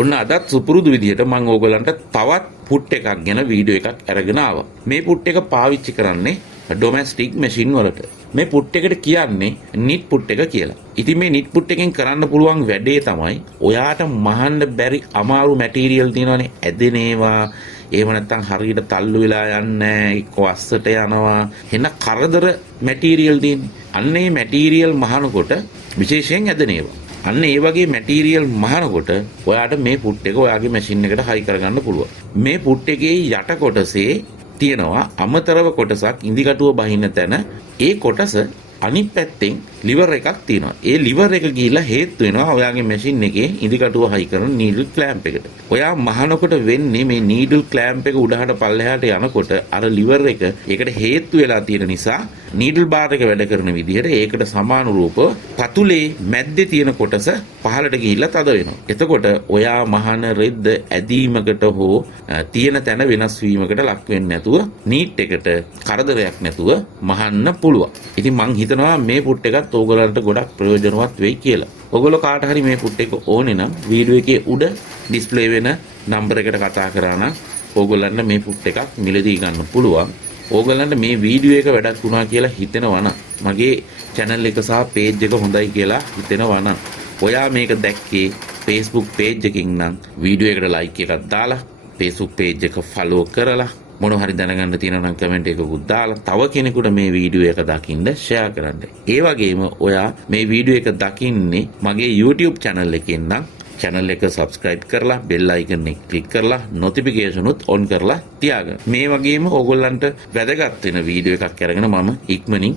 ඔන්න අදත් සුපුරුදු විදිහට මම ඕගලන්ට තවත් පුට් එකක් ගැන වීඩියෝ එකක් අරගෙන ආවා. මේ පුට් එක පාවිච්චි කරන්නේ ඩොමෙස්ටික් මැෂින් වලට. මේ පුට් එකට කියන්නේ නිට් පුට් එක කියලා. ඉතින් මේ නිට් පුට් එකෙන් කරන්න පුළුවන් වැඩේ තමයි ඔයාට මහන්න බැරි අමාරු මැටීරියල් තියෙනවානේ, ඇදෙන ඒවා, එහෙම නැත්නම් හරියට තල්ලු වෙලා යන්නේ නැහැ, එක්ක අස්සට යනවා, එන කරදර මැටීරියල් තියෙන්නේ. අන්න ඒ මැටීරියල් මහනකොට විශේෂයෙන් ඇදෙන ඒවා. අන්න ඒ වගේ මැටීරියල් මහනකොට ඔයාට මේ පුට් එක ඔයාගේ මැෂින් එකට හයි කරගන්න පුළුවන්. මේ පුට් එකේ යට කොටසේ තියෙනවා අමතරව කොටසක් ඉදිකටුව බහින්න තැන. ඒ කොටස අනිත් පැත්තෙන් ලිවර් එකක් තියෙනවා. ඒ ලිවර් එක ගිහිල්ලා හේතු වෙනවා ඔයාගේ මැෂින් එකේ ඉදිකටුව හයි කරන නීඩල් ක්ලෑම්ප් එකට. ඔයා මහනකොට වෙන්නේ මේ නීඩල් ක්ලෑම්ප් එක උඩහට පල්ලෙහාට යනකොට අර ලිවර් එක ඒකට හේතු වෙලා තියෙන නිසා නීඩල් බාර් එක වැඩ කරන විදිහට ඒකට සමානුරූපව පතුලේ මැද්දේ තියෙන කොටස පහළට ගිහිල්ලා තද වෙනවා. එතකොට ඔයා මහන රෙද්ද ඇදීමකට හෝ තියෙන තැන වෙනස් වීමකට ලක් වෙන්නේ නැතුව නීට් එකට කරදරයක් නැතුව මහන්න පුළුවන්. ඉතින් මං හිතනවා මේ පුට් එකත් ඕගලන්ට ගොඩක් ප්‍රයෝජනවත් වෙයි කියලා. ඔයගොල්ලෝ කාට හරි මේ පුට් එක ඕනේ නම් වීඩියෝ එකේ උඩ ඩිස්ප්ලේ වෙන නම්බර් එකට කතා කරා නම් ඕගොල්ලන්ට මේ පුට් එකක් මිලදී ගන්න පුළුවන්. ඕගලන්ට මේ වීඩියෝ එක වැඩක් වුණා කියලා හිතෙනවා නම් මගේ channel එක සහ page එක හොඳයි කියලා හිතෙනවා නම් ඔයා මේක දැක්කේ Facebook page එකකින් නම් වීඩියෝ එකට like එකක් දාලා Facebook page එක follow කරලා මොන හරි දැනගන්න තියෙනවා නම් කමෙන්ට් එකකුත් දාලා තව කෙනෙකුට මේ වීඩියෝ එක දකින්න ෂෙයා කරන්න. ඒ වගේම ඔයා මේ වීඩියෝ එක දකින්නේ මගේ YouTube channel එකෙන් නම් channel එක subscribe කරලා bell icon එක click කරලා notification උත් on කරලා තියාගන්න. මේ වගේම ඕගොල්ලන්ට වැදගත් වෙන වීඩියෝ එකක් අරගෙන මම ඉක්මනින්